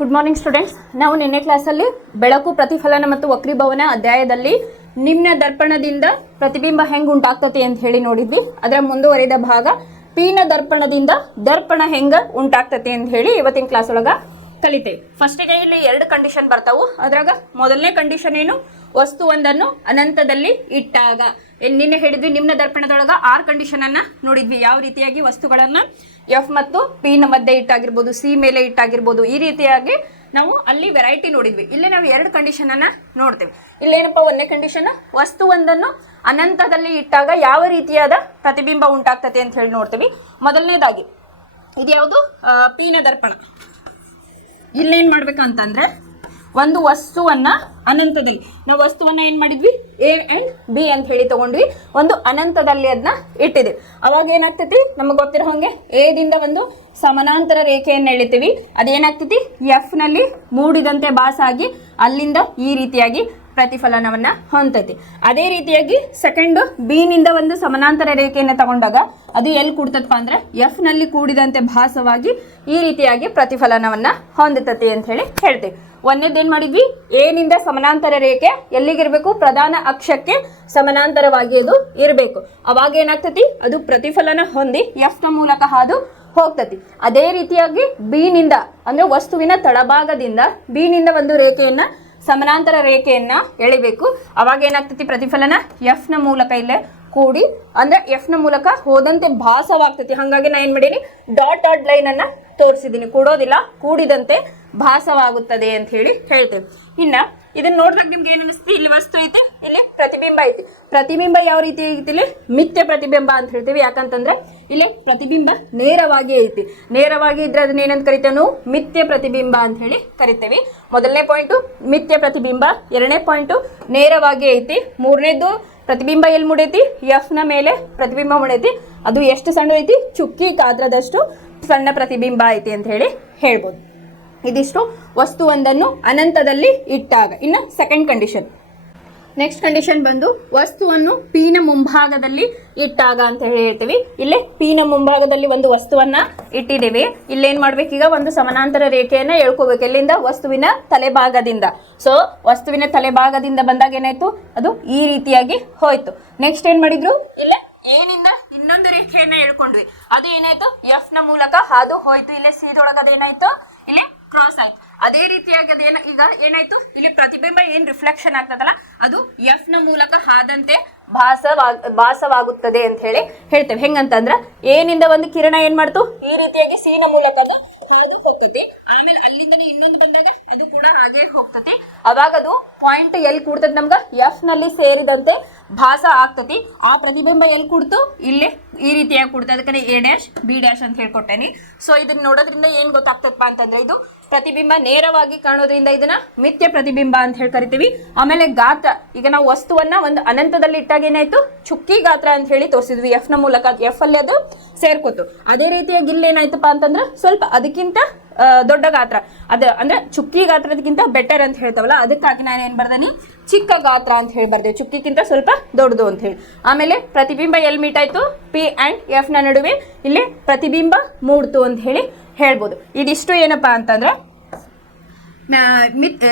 Good morning students. ನಾವು ನಿನ್ನೆ ಕ್ಲಾಸಲ್ಲಿ ಬೆಳಕು ಪ್ರತಿಫಲನ ಮತ್ತು ವಕ್ರೀಭವನ ಅಧ್ಯಾಯದಲ್ಲಿ ನಿಮ್ನ ದರ್ಪಣದಿಂದ ಪ್ರತಿಬಿಂಬ ಹೆಂಗೆ ಉಂಟಾಗ್ತತಿ ಅಂತ ಹೇಳಿ ನೋಡಿದ್ವಿ. ಅದರ ಮುಂದುವರಿದ ಭಾಗ ಪೀನ ದರ್ಪಣದಿಂದ ದರ್ಪಣ ಹೆಂಗ ಉಂಟಾಗ್ತತಿ ಅಂತ ಹೇಳಿ ಇವತ್ತಿನ ಕ್ಲಾಸ್ ಒಳಗ ಕಲಿತೇವೆ. ಫಸ್ಟಿಗೆ ಇಲ್ಲಿ 2 ಕಂಡೀಷನ್ ಬರ್ತಾವು. ಅದ್ರಾಗ ಮೊದಲನೇ ಕಂಡೀಷನ್ ಏನು, ವಸ್ತುವೊಂದನ್ನು ಅನಂತದಲ್ಲಿ ಇಟ್ಟಾಗ. ನಿನ್ನೆ ಹೇಳಿದ್ವಿ ನಿಮ್ನ ದರ್ಪಣದೊಳಗ 6 ಕಂಡೀಷನ್ ಅನ್ನ ನೋಡಿದ್ವಿ. ಯಾವ ರೀತಿಯಾಗಿ ವಸ್ತುಗಳನ್ನ ಎಫ್ ಮತ್ತು ಪಿ ನ ಮಧ್ಯೆ ಇಟ್ಟಾಗಿರ್ಬೋದು, ಸಿ ಮೇಲೆ ಇಟ್ಟಾಗಿರ್ಬೋದು, ಈ ರೀತಿಯಾಗಿ ನಾವು ಅಲ್ಲಿ ವೆರೈಟಿ ನೋಡಿದ್ವಿ. ಇಲ್ಲಿ ನಾವು 2 ಕಂಡೀಷನ್ ಅನ್ನ ನೋಡ್ತೇವೆ. ಇಲ್ಲೇನಪ್ಪ, 1ನೇ ಕಂಡೀಷನ್ ವಸ್ತುವೊಂದನ್ನು ಅನಂತದಲ್ಲಿ ಇಟ್ಟಾಗ ಯಾವ ರೀತಿಯಾದ ಪ್ರತಿಬಿಂಬ ಉಂಟಾಗ್ತದೆ ಅಂತ ಹೇಳಿ ನೋಡ್ತೇವೆ. ಮೊದಲನೇದಾಗಿ ಇದು ಯಾವುದು, ಪಿ ನ ದರ್ಪಣ. ಇಲ್ಲೇನ್ ಮಾಡ್ಬೇಕಂತಂದ್ರೆ ಒಂದು ವಸ್ತುವನ್ನ ಅನಂತದಲ್ಲಿ, ನಾವು ವಸ್ತುವನ್ನ ಏನ್ ಮಾಡಿದ್ವಿ, ಎ ಅಂಡ್ ಬಿ ಅಂತ ಹೇಳಿ ತಗೊಂಡ್ವಿ, ಒಂದು ಅನಂತದಲ್ಲಿ ಅದನ್ನ ಇಟ್ಟಿದ್ವಿ. ಅವಾಗ ಏನಾಗ್ತೈತಿ, ನಮಗೆ ಗೊತ್ತಿರೋ ಹಾಗೆ ಎ ದಿಂದ ಒಂದು ಸಮಾನಾಂತರ ರೇಖೆಯನ್ನು ಎಳಿತೀವಿ. ಅದೇನಾಗ್ತೈತಿ, ಎಫ್ ನಲ್ಲಿ ಮೂಡಿದಂತೆ ಭಾಸ ಆಗಿ ಅಲ್ಲಿಂದ ಈ ರೀತಿಯಾಗಿ ಪ್ರತಿಫಲನವನ್ನ ಹೊಂದೈತಿ. ಅದೇ ರೀತಿಯಾಗಿ ಸೆಕೆಂಡ್ ಬಿ ನಿಂದ ಒಂದು ಸಮಾನಾಂತರ ರೇಖೆಯನ್ನು ತಗೊಂಡಾಗ ಅದು ಎಲ್ಲಿ ಕೂಡ್ತದಪ್ಪ ಅಂದ್ರೆ ಎಫ್ ನಲ್ಲಿ ಕೂಡಿದಂತೆ ಭಾಸವಾಗಿ ಈ ರೀತಿಯಾಗಿ ಪ್ರತಿಫಲನವನ್ನ ಹೊಂದತತಿ ಅಂತ ಹೇಳಿ ಹೇಳ್ತೀವಿ. ಒಂದೇದೇನ್ ಮಾಡಿದ್ವಿ, ಎ ನಿಂದ ಸಮಾನಾಂತರ ರೇಖೆ ಎಲ್ಲಿಗಿರ್ಬೇಕು, ಪ್ರಧಾನ ಅಕ್ಷಕ್ಕೆ ಸಮಾನಾಂತರವಾಗಿ ಅದು ಇರಬೇಕು. ಅವಾಗ ಏನಾಗ್ತತಿ, ಅದು ಪ್ರತಿಫಲನ ಹೊಂದಿ ಎಫ್ ನ ಮೂಲಕ ಹಾದು ಹೋಗ್ತತಿ. ಅದೇ ರೀತಿಯಾಗಿ ಬಿ ನಿಂದ ಅಂದ್ರೆ ವಸ್ತುವಿನ ತಳಭಾಗದಿಂದ ಬಿ ನಿಂದ ಒಂದು ರೇಖೆಯನ್ನ ಸಮಾನಾಂತರ ರೇಖೆಯನ್ನ ಎಳಿಬೇಕು. ಅವಾಗ ಏನಾಗ್ತತಿ, ಪ್ರತಿಫಲನ ಎಫ್ ನ ಮೂಲಕ ಇಲ್ಲೇ ಕೂಡಿ ಅಂದ್ರೆ ಎಫ್ ನ ಮೂಲಕ ಹೋದಂತೆ ಭಾಸವಾಗ್ತತಿ. ಹಾಗಾಗಿ ನಾ ಏನ್ ಮಾಡೀನಿ, ಡಾಟ್ ಲೈನ್ ಅನ್ನ ತೋರಿಸಿದೀನಿ. ಕೂಡೋದಿಲ್ಲ, ಕೂಡಿದಂತೆ ಭಾಸವಾಗುತ್ತದೆ ಅಂತ ಹೇಳಿ ಹೇಳ್ತೇವೆ. ಇನ್ನ ಇದನ್ನ ನೋಡಿದಾಗ ನಿಮ್ಗೆ ಏನ್ ಅನಿಸ್ತಿ, ಇಲ್ಲಿ ವಸ್ತು ಐತೆ, ಇಲ್ಲಿ ಪ್ರತಿಬಿಂಬ ಐತಿ. ಪ್ರತಿಬಿಂಬ ಯಾವ ರೀತಿ ಐತಿ, ಇಲ್ಲಿ ಮಿಥ್ಯ ಪ್ರತಿಬಿಂಬ ಅಂತ ಹೇಳ್ತೀವಿ. ಯಾಕಂತಂದ್ರೆ ಇಲ್ಲಿ ಪ್ರತಿಬಿಂಬ ನೇರವಾಗಿ ಐತಿ. ನೇರವಾಗಿ ಇದ್ರೆ ಅದನ್ನ ಏನಂತ ಕರಿತೇವೆ ನಾವು, ಮಿಥ್ಯ ಪ್ರತಿಬಿಂಬ ಅಂತ ಹೇಳಿ ಕರಿತೇವೆ. ಮೊದಲನೇ ಪಾಯಿಂಟು ಮಿಥ್ಯ ಪ್ರತಿಬಿಂಬ, 2ನೇ ಪಾಯಿಂಟು ನೇರವಾಗಿ ಐತಿ, 3ನೇದು ಪ್ರತಿಬಿಂಬ ಎಲ್ಲಿ ಮುಡೈತಿ, ಎಫ್ ನ ಮೇಲೆ ಪ್ರತಿಬಿಂಬ ಮುಡೈತಿ. ಅದು ಎಷ್ಟು ಸಣ್ಣ ಐತಿ, ಚುಕ್ಕಿ ಗಾತ್ರದಷ್ಟು ಸಣ್ಣ ಪ್ರತಿಬಿಂಬ ಐತಿ ಅಂತ ಹೇಳಿ ಹೇಳ್ಬೋದು. ಇದಿಷ್ಟು ವಸ್ತುವೊಂದನ್ನು ಅನಂತದಲ್ಲಿ ಇಟ್ಟಾಗ. ಇನ್ನು ಸೆಕೆಂಡ್ ಕಂಡೀಷನ್, ನೆಕ್ಸ್ಟ್ ಕಂಡೀಷನ್ ಬಂದು ವಸ್ತುವನ್ನು ಪಿ ನ ಮುಂಭಾಗದಲ್ಲಿ ಇಟ್ಟಾಗ ಅಂತ ಹೇಳಿ ಹೇಳ್ತೀವಿ. ಇಲ್ಲೇ ಪಿ ನ ಮುಂಭಾಗದಲ್ಲಿ ಒಂದು ವಸ್ತುವನ್ನ ಇಟ್ಟಿದ್ದೇವೆ. ಇಲ್ಲೇನ್ ಮಾಡ್ಬೇಕೀಗ, ಒಂದು ಸಮಾನಾಂತರ ರೇಖೆಯನ್ನ ಎಳ್ಕೋಬೇಕು. ಎಲ್ಲಿಂದ, ವಸ್ತುವಿನ ತಲೆಭಾಗದಿಂದ. ಸೊ ವಸ್ತುವಿನ ತಲೆಭಾಗದಿಂದ ಬಂದಾಗ ಏನಾಯ್ತು, ಅದು ಈ ರೀತಿಯಾಗಿ ಹೋಯ್ತು. ನೆಕ್ಸ್ಟ್ ಏನ್ ಮಾಡಿದ್ರು, ಇಲ್ಲೇ ಏನಿಂದ ಇನ್ನೊಂದು ರೇಖೆಯನ್ನ ಎಳ್ಕೊಂಡ್ವಿ. ಅದು ಏನಾಯ್ತು, ಎಫ್ ನ ಮೂಲಕ ಹಾದು ಹೋಯ್ತು. ಇಲ್ಲೇ ಸೀದೊಳಗ ಅದೇನಾಯ್ತು, ಇಲ್ಲಿ ಕ್ರಾಸ್ ಆಯ್ತು. ಅದೇ ರೀತಿಯಾಗಿ ಅದೇನ ಈಗ ಏನಾಯ್ತು, ಇಲ್ಲಿ ಪ್ರತಿಬಿಂಬ ಏನ್ ರಿಫ್ಲೆಕ್ಷನ್ ಆಗ್ತದಲ್ಲ ಅದು ಎಫ್ ನ ಮೂಲಕ ಹಾದಂತೆ ಭಾಸವಾಗುತ್ತದೆ ಅಂತ ಹೇಳಿ ಹೇಳ್ತೇವೆ. ಹೆಂಗಂತಂದ್ರ ಏನಿಂದ ಒಂದು ಕಿರಣ ಏನ್ ಮಾಡ್ತು, ಈ ರೀತಿಯಾಗಿ ಸಿ ನ ಮೂಲಕ ಅದು ಹಾದು ಹೋಗ್ತತಿ. ಆಮೇಲೆ ಅಲ್ಲಿಂದನೇ ಇನ್ನೊಂದು ಬಂದಾಗ ಅದು ಕೂಡ ಹಾಗೆ ಹೋಗ್ತತಿ. ಅವಾಗ ಅದು ಪಾಯಿಂಟ್ ಎಲ್ಲಿ ಕೂಡ್ತದೆ, ನಮ್ಗ ಎಫ್ ನಲ್ಲಿ ಸೇರಿದಂತೆ ಭಾಸ ಆಗ್ತತಿ. ಆ ಪ್ರತಿಬಿಂಬ ಎಲ್ಲಿ ಕೂಡ್ತು, ಇಲ್ಲೇ ಈ ರೀತಿಯಾಗಿ ಕೂಡ್ತದೆ. ಅದಕ್ಕೆ ಎ ಡ್ಯಾಶ್ ಬಿ ಡ್ಯಾಶ್ ಅಂತ ಹೇಳ್ಕೊಟ್ಟೇನಿ. ಸೊ ಇದನ್ನ ನೋಡೋದ್ರಿಂದ ಏನ್ ಗೊತ್ತಾಗ್ತದಪ್ಪ ಅಂತಂದ್ರೆ, ಇದು ಪ್ರತಿಬಿಂಬ ನೇರವಾಗಿ ಕಾಣೋದ್ರಿಂದ ಇದನ್ನ ಮಿಥ್ಯ ಪ್ರತಿಬಿಂಬ ಅಂತ ಹೇಳಿ ಕರಿತೀವಿ. ಆಮೇಲೆ ಗಾತ್ರ, ಈಗ ನಾವು ವಸ್ತುವನ್ನ ಒಂದು ಅನಂತದಲ್ಲಿ ಇಟ್ಟಾಗ ಏನಾಯ್ತು, ಚುಕ್ಕಿ ಗಾತ್ರ ಅಂತ ಹೇಳಿ ತೋರಿಸಿದ್ವಿ. ಎಫ್ ನ ಮೂಲಕ ಎಫ್ ಅಲ್ಲಿ ಅದು ಸೇರ್ಕೋತು. ಅದೇ ರೀತಿಯಾಗಿ ಇಲ್ಲಿ ಏನಾಯ್ತಪ್ಪ ಅಂತಂದ್ರೆ ಸ್ವಲ್ಪ ಅದಕ್ಕಿಂತ ದೊಡ್ಡ ಗಾತ್ರ, ಅದ ಅಂದ್ರೆ ಚುಕ್ಕಿ ಗಾತ್ರದಕ್ಕಿಂತ ಬೆಟರ್ ಅಂತ ಹೇಳ್ತಾವಲ್ಲ, ಅದಕ್ಕಾಗಿ ನಾನು ಏನ್ ಬರ್ದೇನಿ, ಚಿಕ್ಕ ಗಾತ್ರ ಅಂತ ಹೇಳಿ ಬರ್ದೆ, ಚುಕ್ಕಿಗಿಂತ ಸ್ವಲ್ಪ ದೊಡ್ಡದು ಅಂತ ಹೇಳಿ. ಆಮೇಲೆ ಪ್ರತಿಬಿಂಬ ಎಲ್ಲಿ ಮೀಟ್ ಆಯ್ತು, ಪಿ ಅಂಡ್ ಎಫ್ ನ ನಡುವೆ ಇಲ್ಲಿ ಪ್ರತಿಬಿಂಬ ಮೂಡ್ತು ಅಂತ ಹೇಳಿ ಹೇಳ್ಬೋದು. ಇದಿಷ್ಟು ಏನಪ್ಪಾ ಅಂತಂದ್ರೆ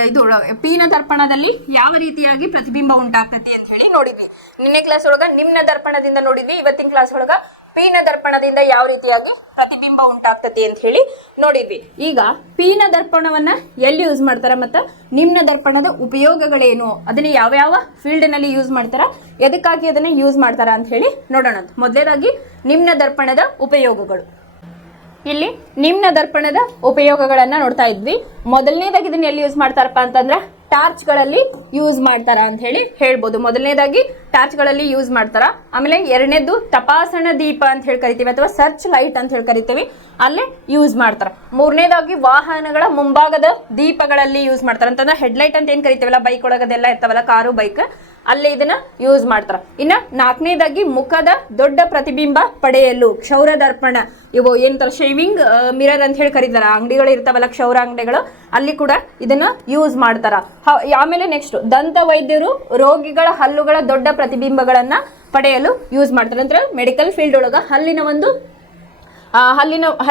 ಇದು ಪಿ ನ ದರ್ಪಣದಲ್ಲಿ ಯಾವ ರೀತಿಯಾಗಿ ಪ್ರತಿಬಿಂಬ ಉಂಟಾಗ್ತತಿ ಅಂತ ಹೇಳಿ ನೋಡಿದ್ವಿ. ನಿನ್ನೆ ಕ್ಲಾಸ್ ಒಳಗ ನಿಮ್ನ ದರ್ಪಣದಿಂದ ನೋಡಿದ್ವಿ. ಇವತ್ತಿನ ಕ್ಲಾಸ್ ಒಳಗ ಪಿ ನ ದರ್ಪಣದಿಂದ ಯಾವ ರೀತಿಯಾಗಿ ಪ್ರತಿಬಿಂಬ ಉಂಟಾಗ್ತತಿ ಅಂತ ಹೇಳಿ ನೋಡಿದ್ವಿ. ಈಗ ಪಿ ನ ದರ್ಪಣವನ್ನ ಎಲ್ಲಿ ಯೂಸ್ ಮಾಡ್ತಾರ ಮತ್ತು ನಿಮ್ನ ದರ್ಪಣದ ಉಪಯೋಗಗಳೇನು, ಅದನ್ನ ಯಾವ ಫೀಲ್ಡ್ ನಲ್ಲಿ ಯೂಸ್ ಮಾಡ್ತಾರ, ಎದಕ್ಕಾಗಿ ಅದನ್ನ ಯೂಸ್ ಮಾಡ್ತಾರ ಅಂತ ಹೇಳಿ ನೋಡೋಣ. ಮೊದಲೇದಾಗಿ ನಿಮ್ನ ದರ್ಪಣದ ಉಪಯೋಗಗಳು. ಇಲ್ಲಿ ನಿಮ್ನ ದರ್ಪಣದ ಉಪಯೋಗಗಳನ್ನ ನೋಡ್ತಾ ಇದ್ವಿ. ಮೊದಲನೇದಾಗಿ ಇದನ್ನ ಎಲ್ಲಿ ಯೂಸ್ ಮಾಡ್ತಾರಪ್ಪ ಅಂತಂದ್ರೆ ಟಾರ್ಚ್ ಗಳಲ್ಲಿ ಯೂಸ್ ಮಾಡ್ತಾರ ಅಂತ ಹೇಳಿ ಹೇಳ್ಬೋದು. ಮೊದಲನೇದಾಗಿ ಟಾರ್ಚ್ ಗಳಲ್ಲಿ ಯೂಸ್ ಮಾಡ್ತಾರ. ಆಮೇಲೆ 2ನೇದು ತಪಾಸಣಾ ದೀಪ ಅಂತ ಹೇಳಿ ಕರಿತೀವಿ, ಅಥವಾ ಸರ್ಚ್ ಲೈಟ್ ಅಂತ ಹೇಳಿ ಕರಿತೀವಿ, ಅಲ್ಲೇ ಯೂಸ್ ಮಾಡ್ತಾರ. 3ನೇದಾಗಿ ವಾಹನಗಳ ಮುಂಭಾಗದ ದೀಪಗಳಲ್ಲಿ ಯೂಸ್ ಮಾಡ್ತಾರ. ಅಂತಂದ್ರೆ ಹೆಡ್ಲೈಟ್ ಅಂತ ಏನ್ ಕರಿತೀವಲ್ಲ, ಬೈಕ್ ಒಳಗದೆಲ್ಲ ಇರ್ತಾವಲ್ಲ, ಕಾರು ಬೈಕ್, ಅಲ್ಲೇ ಇದನ್ನ ಯೂಸ್ ಮಾಡ್ತಾರ. ಇನ್ನ 4ನೇದಾಗಿ ಮುಖದ ದೊಡ್ಡ ಪ್ರತಿಬಿಂಬ ಪಡೆಯಲು ಕ್ಷೌರ ದರ್ಪಣ, ಇವು ಏನಂತಾರ ಶೇವಿಂಗ್ ಮಿರರ್ ಅಂತ ಹೇಳಿ ಕರೀತಾರ, ಅಂಗಡಿಗಳು ಇರ್ತಾವಲ್ಲ ಕ್ಷೌರ ಅಂಗಡಿಗಳು, ಅಲ್ಲಿ ಕೂಡ ಇದನ್ನ ಯೂಸ್ ಮಾಡ್ತಾರ. ಆಮೇಲೆ ನೆಕ್ಸ್ಟ್ ದಂತ ವೈದ್ಯರು ರೋಗಿಗಳ ಹಲ್ಲುಗಳ ದೊಡ್ಡ ಪ್ರತಿಬಿಂಬಗಳನ್ನ ಪಡೆಯಲು ಯೂಸ್ ಮಾಡ್ತಾರೆ. ಅಂದ್ರೆ ಮೆಡಿಕಲ್ ಫೀಲ್ಡ್ ಒಳಗ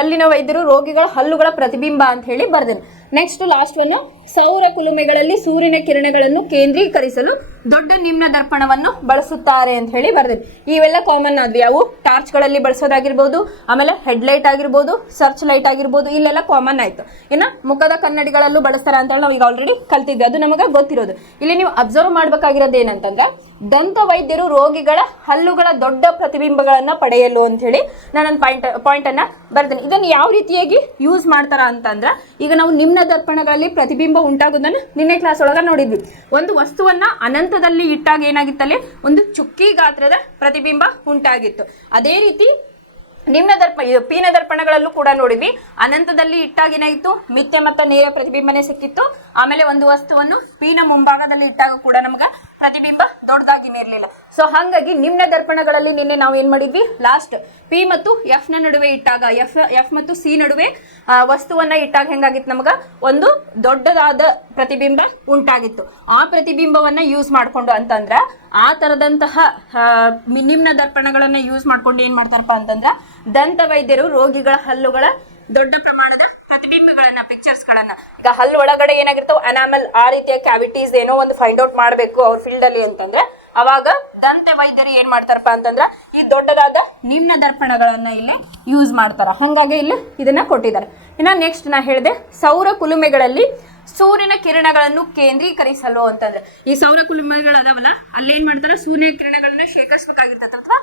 ಹಲ್ಲಿನ ವೈದ್ಯರು ರೋಗಿಗಳ ಹಲ್ಲುಗಳ ಪ್ರತಿಬಿಂಬ ಅಂತ ಹೇಳಿ ಬರ್ದೇನೆ. ನೆಕ್ಸ್ಟ್ ಲಾಸ್ಟ್ ಒನ್, ಸೌರ ಕುಲುಮೆಗಳಲ್ಲಿ ಸೂರ್ಯನ ಕಿರಣಗಳನ್ನು ಕೇಂದ್ರೀಕರಿಸಲು ದೊಡ್ಡ ನಿಮ್ನ ದರ್ಪಣವನ್ನು ಬಳಸುತ್ತಾರೆ ಅಂತ ಹೇಳಿ ಬರ್ದಿದೆ. ಇವೆಲ್ಲ ಕಾಮನ್ ಆದ್ವಿ. ಅವು ಟಾರ್ಚ್ ಗಳಲ್ಲಿ ಬಳಸೋದಾಗಿರ್ಬೋದು, ಆಮೇಲೆ ಹೆಡ್ಲೈಟ್ ಆಗಿರ್ಬೋದು, ಸರ್ಚ್ ಲೈಟ್ ಆಗಿರ್ಬೋದು, ಇಲ್ಲೆಲ್ಲ ಕಾಮನ್ ಆಯ್ತು. ಇನ್ನು ಮುಖದ ಕನ್ನಡಿಗಳಲ್ಲೂ ಬಳಸ್ತಾರ ಅಂತ ಹೇಳಿ ನಾವು ಈಗ ಆಲ್ರೆಡಿ ಕಲ್ತಿದ್ವಿ, ಅದು ನಮಗೆ ಗೊತ್ತಿರೋದು. ಇಲ್ಲಿ ನೀವು ಅಬ್ಸರ್ವ್ ಮಾಡ್ಬೇಕಾಗಿರೋದು ಏನಂತಂದ್ರೆ, ದಂತ ವೈದ್ಯರು ರೋಗಿಗಳ ಹಲ್ಲುಗಳ ದೊಡ್ಡ ಪ್ರತಿಬಿಂಬಗಳನ್ನ ಪಡೆಯಲು ಅಂತ ಹೇಳಿ ನಾನೊಂದು ಪಾಯಿಂಟ್ ಅನ್ನ ಬರ್ತೀನಿ. ಇದನ್ನು ಯಾವ ರೀತಿಯಾಗಿ ಯೂಸ್ ಮಾಡ್ತಾರ ಅಂತಂದ್ರೆ, ಈಗ ನಾವು ನಿಮ್ನ ದರ್ಪಣಗಳಲ್ಲಿ ಪ್ರತಿಬಿಂಬ ಉಂಟಾಗೋದನ್ನ ನಿನ್ನೆ ಕ್ಲಾಸ್ ಒಳಗ ನೋಡಿದ್ವಿ. ಒಂದು ವಸ್ತುವನ್ನ ಅನಂತದಲ್ಲಿ ಇಟ್ಟಾಗ ಏನಾಗಿತ್ತಲ್ಲಿ ಒಂದು ಚುಕ್ಕಿ ಗಾತ್ರದ ಪ್ರತಿಬಿಂಬ ಉಂಟಾಗಿತ್ತು. ಅದೇ ರೀತಿ ನಿಮ್ನ ಪೀನ ದರ್ಪಣಗಳಲ್ಲೂ ಕೂಡ ನೋಡಿದ್ವಿ. ಅನಂತದಲ್ಲಿ ಇಟ್ಟಾಗ ಏನಾಗಿತ್ತು, ಮಿಥ್ಯ ಮತ್ತು ನೇರ ಪ್ರತಿಬಿಂಬನೆ ಸಿಕ್ಕಿತ್ತು. ಆಮೇಲೆ ಒಂದು ವಸ್ತುವನ್ನು ಪೀನ ಮುಂಭಾಗದಲ್ಲಿ ಇಟ್ಟಾಗ ಕೂಡ ನಮಗೆ ಪ್ರತಿಬಿಂಬ ದೊಡ್ಡದಾಗಿನೇ ಇರಲಿಲ್ಲ. ಸೊ ಹಾಗಾಗಿ ನಿಮ್ನ ದರ್ಪಣಗಳಲ್ಲಿ ನಿನ್ನೆ ನಾವು ಏನ್ ಮಾಡಿದ್ವಿ, ಲಾಸ್ಟ್ ಪಿ ಮತ್ತು ಎಫ್ ನ ನಡುವೆ ಇಟ್ಟಾಗ, ಎಫ್ ಮತ್ತು ಸಿ ನಡುವೆ ವಸ್ತುವನ್ನ ಇಟ್ಟಾಗ ಹೆಂಗಾಗಿತ್ತು, ನಮಗ ಒಂದು ದೊಡ್ಡದಾದ ಪ್ರತಿಬಿಂಬ ಉಂಟಾಗಿತ್ತು. ಆ ಪ್ರತಿಬಿಂಬವನ್ನ ಯೂಸ್ ಮಾಡ್ಕೊಂಡು ಅಂತಂದ್ರ ಆ ತರದಂತಹ ನಿಮ್ನ ದರ್ಪಣಗಳನ್ನ ಯೂಸ್ ಮಾಡ್ಕೊಂಡು ಏನ್ ಮಾಡ್ತಾರಪ್ಪ ಅಂತಂದ್ರ, ದಂತ ವೈದ್ಯರು ರೋಗಿಗಳ ಹಲ್ಲುಗಳ ದೊಡ್ಡ ಪ್ರಮಾಣದ ಪ್ರತಿಬಿಂಬಗಳನ್ನ, ಪಿಕ್ಚರ್ಸ್ ಗಳನ್ನ, ಈಗ ಹಲ್ಲು ಒಳಗಡೆ ಏನಾಗಿರ್ತಾವ ಅನಾಮಲ್, ಆ ರೀತಿಯ ಕ್ಯಾವಿಟೀಸ್ ಏನೋ ಒಂದು ಫೈಂಡ್ ಔಟ್ ಮಾಡಬೇಕು ಅವ್ರ ಫೀಲ್ಡ್ ಅಲ್ಲಿ ಅಂತಂದ್ರೆ, ಅವಾಗ ದಂತ ವೈದ್ಯರು ಏನ್ ಮಾಡ್ತಾರಪ್ಪ ಅಂತಂದ್ರ ಈ ದೊಡ್ಡದಾದ ನಿಮ್ನ ದರ್ಪಣಗಳನ್ನ ಇಲ್ಲಿ ಯೂಸ್ ಮಾಡ್ತಾರ. ಹಂಗಾಗಿ ಇಲ್ಲಿ ಇದನ್ನ ಕೊಟ್ಟಿದ್ದಾರೆ. ಇನ್ನ ನೆಕ್ಸ್ಟ್ ನಾ ಹೇಳಿದೆ, ಸೌರ ಕುಲುಮೆಗಳಲ್ಲಿ ಸೂರ್ಯನ ಕಿರಣಗಳನ್ನು ಕೇಂದ್ರೀಕರಿಸಲು ಅಂತಂದ್ರೆ, ಈ ಸೌರ ಕುಲುಮೆಗಳು ಅದಾವಲ್ಲ, ಅಲ್ಲೇನ್ ಮಾಡ್ತಾರ, ಸೂರ್ಯನ ಕಿರಣಗಳನ್ನ ಶೇಖರಿಸಬೇಕಾಗಿರ್ತೈತೆ ಅಥವಾ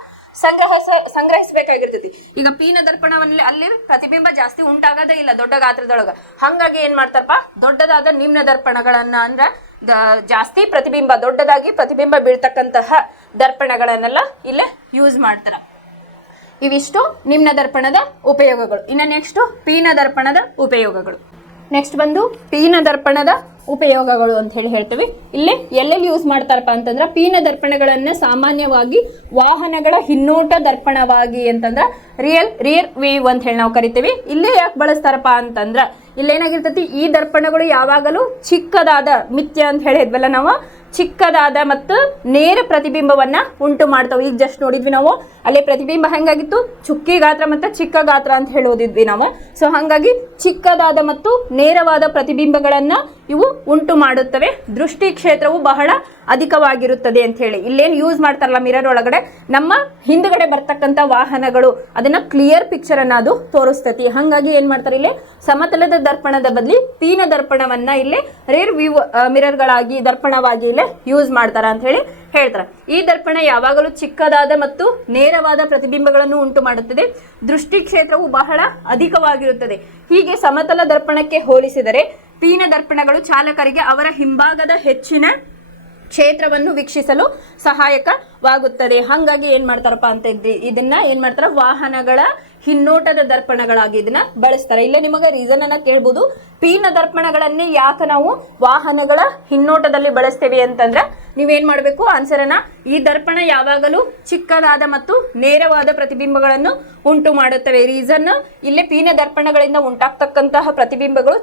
ಸಂಗ್ರಹಿಸಬೇಕಾಗಿರ್ತೈತಿ. ಈಗ ಪೀನ ದರ್ಪಣದಲ್ಲಿ ಅಲ್ಲಿ ಪ್ರತಿಬಿಂಬ ಜಾಸ್ತಿ ಉಂಟಾಗದೇ ಇಲ್ಲ ದೊಡ್ಡ ಗಾತ್ರದೊಳಗ. ಹಂಗಾಗಿ ಏನ್ ಮಾಡ್ತಾರಪ್ಪ, ದೊಡ್ಡದಾದ ನಿಮ್ನ ದರ್ಪಣಗಳನ್ನ ಅಂದ್ರೆ ಜಾಸ್ತಿ ಪ್ರತಿಬಿಂಬ, ದೊಡ್ಡದಾಗಿ ಪ್ರತಿಬಿಂಬ ಬೀಳ್ತಕ್ಕಂತಹ ದರ್ಪಣಗಳನ್ನೆಲ್ಲ ಇಲ್ಲೇ ಯೂಸ್ ಮಾಡ್ತಾರ. ಇವಿಷ್ಟು ನಿಮ್ನ ದರ್ಪಣದ ಉಪಯೋಗಗಳು. ಇನ್ನು ನೆಕ್ಸ್ಟ್ ಪೀನ ದರ್ಪಣದ ಉಪಯೋಗಗಳು. ನೆಕ್ಸ್ಟ್ ಬಂದು ಪೀನ ದರ್ಪಣದ ಉಪಯೋಗಗಳು ಅಂತ ಹೇಳಿ ಹೇಳ್ತೀವಿ. ಇಲ್ಲಿ ಎಲ್ಲೆಲ್ಲಿ ಯೂಸ್ ಮಾಡ್ತಾರಪ್ಪ ಅಂತಂದ್ರೆ, ಪೀನ ದರ್ಪಣಗಳನ್ನ ಸಾಮಾನ್ಯವಾಗಿ ವಾಹನಗಳ ಹಿನ್ನೋಟ ದರ್ಪಣವಾಗಿ ಅಂತಂದ್ರ ರಿಯರ್ ವ್ಯೂ ಅಂತ ಹೇಳಿ ನಾವು ಕರಿತೀವಿ. ಇಲ್ಲೇ ಯಾಕೆ ಬಳಸ್ತಾರಪ್ಪ ಅಂತಂದ್ರ, ಇಲ್ಲೇನಾಗಿರ್ತೈತಿ, ಈ ದರ್ಪಣಗಳು ಯಾವಾಗಲೂ ಚಿಕ್ಕದಾದ, ಮಿಥ್ಯ ಅಂತ ಹೇಳಿದ್ವಲ್ಲ ನಾವು, ಚಿಕ್ಕದಾದ ಮತ್ತು ನೇರ ಪ್ರತಿಬಿಂಬವನ್ನ ಉಂಟು ಮಾಡ್ತಾವೆ. ಈಗ ಜಸ್ಟ್ ನೋಡಿದ್ವಿ ನಾವು, ಅಲ್ಲಿ ಪ್ರತಿಬಿಂಬ ಹೆಂಗಾಗಿತ್ತು, ಚುಕ್ಕಿ ಗಾತ್ರ ಮತ್ತು ಚಿಕ್ಕ ಗಾತ್ರ ಅಂತ ಹೇಳೋದಿದ್ವಿ ನಾವು. ಸೊ ಹಾಗಾಗಿ ಚಿಕ್ಕದಾದ ಮತ್ತು ನೇರವಾದ ಪ್ರತಿಬಿಂಬಗಳನ್ನ ಇವು ಉಂಟು ಮಾಡುತ್ತವೆ. ದೃಷ್ಟಿ ಕ್ಷೇತ್ರವು ಬಹಳ ಅಧಿಕವಾಗಿರುತ್ತದೆ ಅಂತ ಹೇಳಿ ಇಲ್ಲೇನು ಯೂಸ್ ಮಾಡ್ತಾರಲ್ಲ, ಮಿರರ್ ಒಳಗಡೆ ನಮ್ಮ ಹಿಂದ್ಗಡೆ ಬರ್ತಕ್ಕಂಥ ವಾಹನಗಳು ಅದನ್ನ ಕ್ಲಿಯರ್ ಪಿಕ್ಚರ್ ಅನ್ನ ಅದು ತೋರಿಸ್ತೈತಿ. ಹಾಗಾಗಿ ಏನ್ ಮಾಡ್ತಾರೆ, ಇಲ್ಲಿ ಸಮತಲದ ದರ್ಪಣದ ಬದಲಿ ಪೀನ ದರ್ಪಣವನ್ನ ಇಲ್ಲಿ ರೇರ್ ವ್ಯೂ ಮಿರರ್ಗಳಾಗಿ, ದರ್ಪಣವಾಗಿ ಇಲ್ಲಿ ಯೂಸ್ ಮಾಡ್ತಾರ ಅಂತ ಹೇಳಿ ಹೇಳ್ತಾರೆ. ಈ ದರ್ಪಣ ಯಾವಾಗಲೂ ಚಿಕ್ಕದಾದ ಮತ್ತು ನೇರವಾದ ಪ್ರತಿಬಿಂಬಗಳನ್ನು ಉಂಟು ಮಾಡುತ್ತದೆ. ದೃಷ್ಟಿ ಕ್ಷೇತ್ರವು ಬಹಳ ಅಧಿಕವಾಗಿರುತ್ತದೆ. ಹೀಗೆ ಸಮತಲ ದರ್ಪಣಕ್ಕೆ ಹೋಲಿಸಿದರೆ ಪೀನ ದರ್ಪಣಗಳು ಚಾಲಕರಿಗೆ ಅವರ ಹಿಂಭಾಗದ ಹೆಚ್ಚಿನ ಕ್ಷೇತ್ರವನ್ನು ವೀಕ್ಷಿಸಲು ಸಹಾಯಕವಾಗುತ್ತದೆ. ಹಾಗಾಗಿ ಏನ್ ಮಾಡ್ತಾರಪ್ಪ ಅಂತ ಇದ್ರಿ, ಇದನ್ನ ಏನ್ ಮಾಡ್ತಾರ, ವಾಹನಗಳ ಹಿನ್ನೋಟದ ದರ್ಪಣಗಳಾಗಿ ಇದನ್ನ ಬಳಸ್ತಾರೆ. ಇಲ್ಲೇ ನಿಮಗೆ ರೀಸನ್ ಅನ್ನ ಕೇಳ್ಬೋದು, ಪೀನ ದರ್ಪಣಗಳನ್ನೇ ಯಾಕೆ ನಾವು ವಾಹನಗಳ ಹಿನ್ನೋಟದಲ್ಲಿ ಬಳಸ್ತೇವೆ ಅಂತಂದ್ರೆ, ನೀವೇನ್ ಮಾಡ್ಬೇಕು ಆನ್ಸರ್ ಅನ್ನ, ಈ ದರ್ಪಣ ಯಾವಾಗಲೂ ಚಿಕ್ಕದಾದ ಮತ್ತು ನೇರವಾದ ಪ್ರತಿಬಿಂಬಗಳನ್ನು ಉಂಟು ಮಾಡುತ್ತವೆ. ರೀಸನ್ ಇಲ್ಲೇ ಪೀನ ದರ್ಪಣಗಳಿಂದ ಉಂಟಾಗ್ತಕ್ಕಂತಹ ಪ್ರತಿಬಿಂಬಗಳು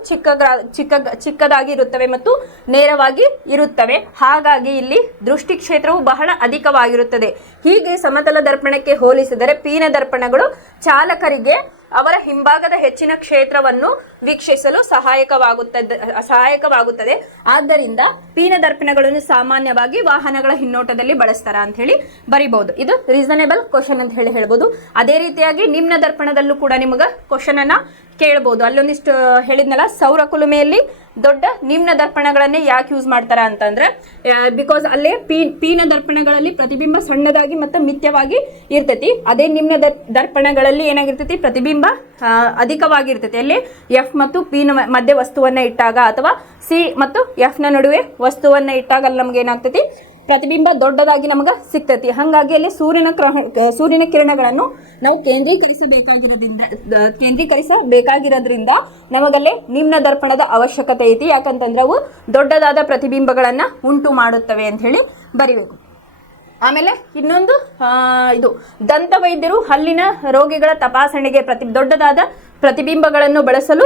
ಚಿಕ್ಕದಾಗಿ ಇರುತ್ತವೆ ಮತ್ತು ನೇರವಾಗಿ ಇರುತ್ತವೆ. ಹಾಗಾಗಿ ಇಲ್ಲಿ ದೃಷ್ಟಿ ಕ್ಷೇತ್ರವು ಬಹಳ ಅಧಿಕವಾಗಿರುತ್ತದೆ. ಹೀಗೆ ಸಮತಲ ದರ್ಪಣಕ್ಕೆ ಹೋಲಿಸಿದರೆ ಪೀನ ದರ್ಪಣಗಳು ಚಾಲಕರಿಗೆ ಅವರ ಹಿಂಭಾಗದ ಹೆಚ್ಚಿನ ಕ್ಷೇತ್ರವನ್ನು ವೀಕ್ಷಿಸಲು ಸಹಾಯಕವಾಗುತ್ತದೆ. ಆದ್ದರಿಂದ ಪೀನ ದರ್ಪಣಗಳನ್ನು ಸಾಮಾನ್ಯವಾಗಿ ವಾಹನಗಳ ಹಿನ್ನೋಟದಲ್ಲಿ ಬಳಸ್ತಾರ ಅಂತ ಹೇಳಿ ಬರಿಬಹುದು. ಇದು ರೀಸನೇಬಲ್ ಕ್ವಶನ್ ಅಂತ ಹೇಳಿ ಹೇಳ್ಬೋದು. ಅದೇ ರೀತಿಯಾಗಿ ನಿಮ್ನ ದರ್ಪಣದಲ್ಲೂ ಕೂಡ ನಿಮಗೆ ಕ್ವಶನ್ ಅನ್ನ ಕೇಳಬಹುದು. ಅಲ್ಲೊಂದಿಷ್ಟು ಹೇಳಿದ್ನಲ್ಲ, ಸೌರ ಕುಲುಮೆಯಲ್ಲಿ ದೊಡ್ಡ ನಿಮ್ನ ದರ್ಪಣಗಳನ್ನೇ ಯಾಕೆ ಯೂಸ್ ಮಾಡ್ತಾರ ಅಂತಂದ್ರೆ, ಬಿಕಾಸ್ ಅಲ್ಲೇ ಪೀನ ದರ್ಪಣಗಳಲ್ಲಿ ಪ್ರತಿಬಿಂಬ ಸಣ್ಣದಾಗಿ ಮತ್ತು ಮಿಥ್ಯವಾಗಿ ಇರ್ತೈತಿ. ಅದೇ ನಿಮ್ನ ದರ್ಪಣಗಳಲ್ಲಿ ಏನಾಗಿರ್ತೈತಿ, ಪ್ರತಿಬಿಂಬ ಅಧಿಕವಾಗಿರ್ತೈತಿ. ಅಲ್ಲಿ ಎಫ್ ಮತ್ತು ಪಿ ಮಧ್ಯೆ ವಸ್ತುವನ್ನ ಇಟ್ಟಾಗ, ಅಥವಾ ಸಿ ಮತ್ತು ಎಫ್ ನ ನಡುವೆ ವಸ್ತುವನ್ನ ಇಟ್ಟಾಗ ಅಲ್ಲಿ ನಮ್ಗೆ ಏನಾಗ್ತೈತಿ, ಪ್ರತಿಬಿಂಬ ದೊಡ್ಡದಾಗಿ ನಮಗೆ ಸಿಗ್ತೈತಿ. ಹಾಗಾಗಿ ಅಲ್ಲಿ ಸೂರ್ಯನ ಕಿರಣಗಳನ್ನು ನಾವು ಕೇಂದ್ರೀಕರಿಸಬೇಕಾಗಿರೋದ್ರಿಂದ ನಮಗಲ್ಲೇ ನಿಮ್ನ ದರ್ಪಣದ ಅವಶ್ಯಕತೆ ಐತಿ. ಯಾಕಂತಂದ್ರೆ ಅವು ದೊಡ್ಡದಾದ ಪ್ರತಿಬಿಂಬಗಳನ್ನ ಉಂಟು ಮಾಡುತ್ತವೆ ಅಂತ ಹೇಳಿ ಬರಿಬೇಕು. ಆಮೇಲೆ ಇನ್ನೊಂದು, ಇದು ದಂತ ವೈದ್ಯರು ಹಲ್ಲಿನ ರೋಗಿಗಳ ತಪಾಸಣೆಗೆ ದೊಡ್ಡದಾದ ಪ್ರತಿಬಿಂಬಗಳನ್ನು ಬಳಸಲು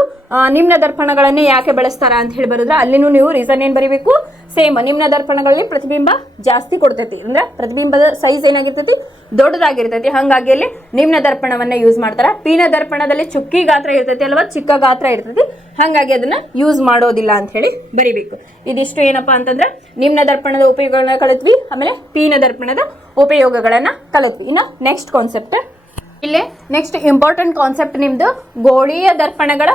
ನಿಮ್ನ ದರ್ಪಣಗಳನ್ನೇ ಯಾಕೆ ಬಳಸ್ತಾರ ಅಂತ ಹೇಳಿ ಬರೋದ್ರ, ಅಲ್ಲಿನೂ ನೀವು ರೀಸನ್ ಏನ್ ಬರಿಬೇಕು, ಸೇಮ್ ನಿಮ್ನ ದರ್ಪಣಗಳಲ್ಲಿ ಪ್ರತಿಬಿಂಬ ಜಾಸ್ತಿ ಕೊಡ್ತೈತಿ, ಅಂದ್ರೆ ಪ್ರತಿಬಿಂಬದ ಸೈಜ್ ಏನಾಗಿರ್ತೈತಿ ದೊಡ್ಡದಾಗಿರ್ತೈತಿ. ಹಾಗಾಗಿ ಅಲ್ಲಿ ನಿಮ್ನ ದರ್ಪಣವನ್ನ ಯೂಸ್ ಮಾಡ್ತಾರ. ಪೀನ ದರ್ಪಣದಲ್ಲಿ ಚುಕ್ಕಿ ಗಾತ್ರ ಇರ್ತೈತಿ ಅಲ್ವಾ, ಚಿಕ್ಕ ಗಾತ್ರ ಇರ್ತೈತಿ, ಹಾಗಾಗಿ ಅದನ್ನ ಯೂಸ್ ಮಾಡೋದಿಲ್ಲ ಅಂತ ಹೇಳಿ ಬರಿಬೇಕು. ಇದಿಷ್ಟು ಏನಪ್ಪಾ ಅಂತಂದ್ರೆ ನಿಮ್ನ ದರ್ಪಣದ ಉಪಯೋಗಗಳನ್ನ ಕಲಿತ್ವಿ, ಆಮೇಲೆ ಪೀನ ದರ್ಪಣದ ಉಪಯೋಗಗಳನ್ನ ಕಲಿತ್ವಿ. ಇನ್ನು ನೆಕ್ಸ್ಟ್ ಕಾನ್ಸೆಪ್ಟ್ ಇಲ್ಲೇ ನೆಕ್ಸ್ಟ್ ಇಂಪಾರ್ಟೆಂಟ್ ಕಾನ್ಸೆಪ್ಟ್ ನಿಮ್ದು ಗೋಳೀಯ ದರ್ಪಣಗಳ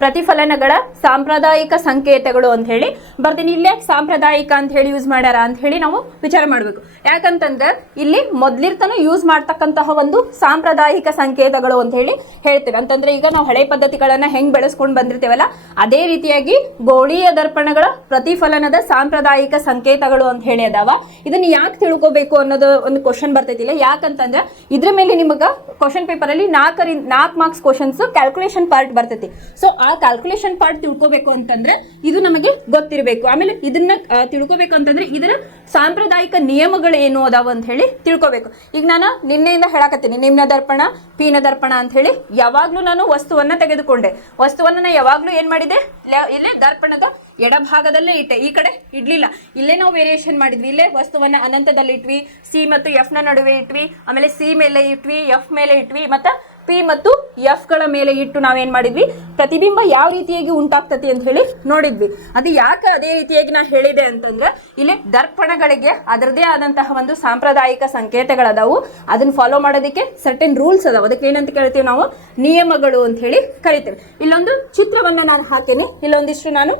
ಪ್ರತಿಫಲನಗಳ ಸಾಂಪ್ರದಾಯಿಕ ಸಂಕೇತಗಳು ಅಂತ ಹೇಳಿ ಬರ್ತೀನಿ. ಇಲ್ಲೇ ಸಾಂಪ್ರದಾಯಿಕ ಅಂತ ಹೇಳಿ ಯೂಸ್ ಮಾಡ್ಯಾರ ಅಂತ ಹೇಳಿ ನಾವು ವಿಚಾರ ಮಾಡಬೇಕು. ಯಾಕಂತಂದ್ರೆ ಇಲ್ಲಿ ಮೊದ್ಲಿರ್ತಾನೆ ಯೂಸ್ ಮಾಡ್ತಕ್ಕಂತಹ ಒಂದು ಸಾಂಪ್ರದಾಯಿಕ ಸಂಕೇತಗಳು ಅಂತ ಹೇಳಿ ಹೇಳ್ತೇವೆ. ಅಂತಂದ್ರೆ ಈಗ ನಾವು ಹಳೆ ಪದ್ಧತಿಗಳನ್ನ ಹೆಂಗ್ ಬೆಳೆಸ್ಕೊಂಡು ಬಂದಿರ್ತೇವಲ್ಲ, ಅದೇ ರೀತಿಯಾಗಿ ಗೋಳೀಯ ದರ್ಪಣಗಳ ಪ್ರತಿಫಲನದ ಸಾಂಪ್ರದಾಯಿಕ ಸಂಕೇತಗಳು ಅಂತ ಹೇಳಿ ಅದಾವ. ಇದನ್ನ ಯಾಕೆ ತಿಳ್ಕೋಬೇಕು ಅನ್ನೋದು ಒಂದು ಕ್ವಶನ್ ಬರ್ತೈತಿಲ್ಲ. ಯಾಕಂತಂದ್ರೆ ಇದ್ರ ಮೇಲೆ ನಿಮಗ ಕ್ವಶನ್ ಪೇಪರ್ ಅಲ್ಲಿ 4 ಮಾರ್ಕ್ಸ್ ಕ್ವಶನ್ಸ್ ಕ್ಯಾಲ್ಕುಲೇಷನ್ ಪಾರ್ಟ್ ಬರ್ತೈತಿ. ಸೊ ಆ ಕ್ಯಾಲ್ಕುಲೇಷನ್ ಪಾರ್ಟ್ ತಿಳ್ಕೋಬೇಕು ಅಂತಂದ್ರೆ ಇದು ನಮಗೆ ಗೊತ್ತಿರಬೇಕು. ಆಮೇಲೆ ಇದನ್ನ ತಿಳ್ಕೋಬೇಕು ಅಂತಂದ್ರೆ ಇದರ ಸಾಂಪ್ರದಾಯಿಕ ನಿಯಮಗಳು ಏನು ಅದಾವ ಅಂತ ಹೇಳಿ ತಿಳ್ಕೋಬೇಕು. ಈಗ ನಾನು ನಿನ್ನೆಯಿಂದ ಹೇಳಕತ್ತೀನಿ ನಿಮ್ನ ದರ್ಪಣ ಪೀನ ದರ್ಪಣ ಅಂತ ಹೇಳಿ. ಯಾವಾಗ್ಲೂ ನಾನು ವಸ್ತುವನ್ನ ತೆಗೆದುಕೊಂಡೆ, ವಸ್ತುವನ್ನ ಯಾವಾಗ್ಲೂ ಏನ್ ಮಾಡಿದೆ, ಇಲ್ಲೇ ದರ್ಪಣದ ಎಡಭಾಗದಲ್ಲೇ ಇಟ್ಟೆ, ಈ ಕಡೆ ಇಡ್ಲಿಲ್ಲ. ಇಲ್ಲೇ ನಾವು ವೇರಿಯೇಷನ್ ಮಾಡಿದ್ವಿ. ಇಲ್ಲೇ ವಸ್ತುವನ್ನ ಅನಂತದಲ್ಲಿ ಇಟ್ವಿ, ಸಿ ಮತ್ತು ಎಫ್ ನ ನಡುವೆ ಇಟ್ವಿ, ಆಮೇಲೆ ಸಿ ಮೇಲೆ ಇಟ್ವಿ, ಎಫ್ ಮೇಲೆ ಇಟ್ವಿ, ಮತ್ತೆ ಪಿ ಮತ್ತು ಎಫ್ ಗಳ ಮೇಲೆ ಇಟ್ಟು ನಾವೇನ್ ಮಾಡಿದ್ವಿ, ಪ್ರತಿಬಿಂಬ ಯಾವ ರೀತಿಯಾಗಿ ಉಂಟಾಗ್ತತಿ ಅಂತ ಹೇಳಿ ನೋಡಿದ್ವಿ. ಅದು ಯಾಕೆ ಅದೇ ರೀತಿಯಾಗಿ ನಾ ಹೇಳಿದೆ ಅಂತಂದ್ರೆ ಇಲ್ಲಿ ದರ್ಪಣಗಳಿಗೆ ಅದರದೇ ಆದಂತಹ ಒಂದು ಸಾಂಪ್ರದಾಯಿಕ ಸಂಕೇತಗಳದಾವು. ಅದನ್ನ ಫಾಲೋ ಮಾಡೋದಕ್ಕೆ ಸರ್ಟೆನ್ ರೂಲ್ಸ್ ಅದಾವ. ಅದಕ್ಕೆ ಏನಂತ ಕೇಳ್ತೀವಿ ನಾವು, ನಿಯಮಗಳು ಅಂತ ಹೇಳಿ ಕರಿತೇವೆ. ಇಲ್ಲೊಂದು ಚಿತ್ರವನ್ನ ನಾನು ಹಾಕೇನೆ, ಇಲ್ಲೊಂದಿಷ್ಟು ನಾನು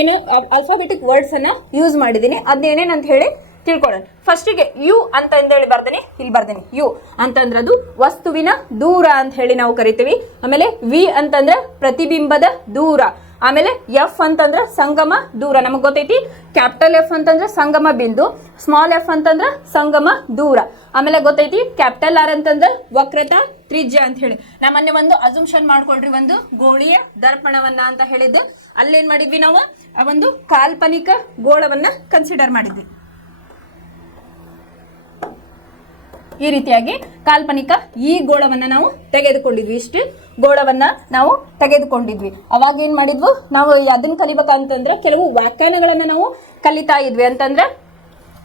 ಏನು ಆಲ್ಫಾಬೆಟಿಕ್ ವರ್ಡ್ಸ್ ಅನ್ನ ಯೂಸ್ ಮಾಡಿದ್ದೀನಿ. ಅದೇನೇನಂತ ಹೇಳಿ ತಿಳ್ಕೊಳ್ಳೋಣ. ಫಸ್ಟಿಗೆ ಯು ಅಂತ ಹೇಳಿ ಬರ್ದೇನೆ, ಇಲ್ಲಿ ಬರ್ದೇನೆ. ಯು ಅಂತಂದ್ರೆ ಅದು ವಸ್ತುವಿನ ದೂರ ಅಂತ ಹೇಳಿ ನಾವು ಕರಿತೀವಿ. ಆಮೇಲೆ ವಿ ಅಂತಂದ್ರೆ ಪ್ರತಿಬಿಂಬದ ದೂರ. ಆಮೇಲೆ ಎಫ್ ಅಂತಂದ್ರೆ ಸಂಗಮ ದೂರ, ನಮಗೆ ಗೊತ್ತೈತಿ. ಕ್ಯಾಪಿಟಲ್ ಎಫ್ ಅಂತಂದ್ರೆ ಸಂಗಮ ಬಿಂದು, ಸ್ಮಾಲ್ ಎಫ್ ಅಂತಂದ್ರೆ ಸಂಗಮ ದೂರ. ಆಮೇಲೆ ಗೊತ್ತೈತಿ ಕ್ಯಾಪಿಟಲ್ ಆರ್ ಅಂತಂದ್ರೆ ವಕ್ರತಾ ತ್ರಿಜ್ಯ ಅಂತ ಹೇಳಿ. ನಾ ಮೊನ್ನೆ ಒಂದು ಅಸಂಪ್ಷನ್ ಮಾಡ್ಕೊಳ್ರಿ, ಒಂದು ಗೋಳೀಯ ದರ್ಪಣವನ್ನ ಅಂತ ಹೇಳಿದ್ದು. ಅಲ್ಲೇನ್ ಮಾಡಿದ್ವಿ ನಾವು, ಆ ಒಂದು ಕಾಲ್ಪನಿಕ ಗೋಳವನ್ನ ಕನ್ಸಿಡರ್ ಮಾಡಿದ್ವಿ. ಈ ರೀತಿಯಾಗಿ ಕಾಲ್ಪನಿಕ ಈ ಗೋಳವನ್ನ ನಾವು ತೆಗೆದುಕೊಂಡಿದ್ವಿ. ಇಷ್ಟು ಗೋಳವನ್ನ ನಾವು ತೆಗೆದುಕೊಂಡಿದ್ವಿ. ಅವಾಗ ಏನ್ ಮಾಡಿದ್ವು ನಾವು, ಅದನ್ನ ಕಲಿಬೇಕಂತಂದ್ರೆ ಕೆಲವು ವ್ಯಾಖ್ಯಾನಗಳನ್ನ ನಾವು ಕಲಿತಾ ಇದ್ವಿ. ಅಂತಂದ್ರೆ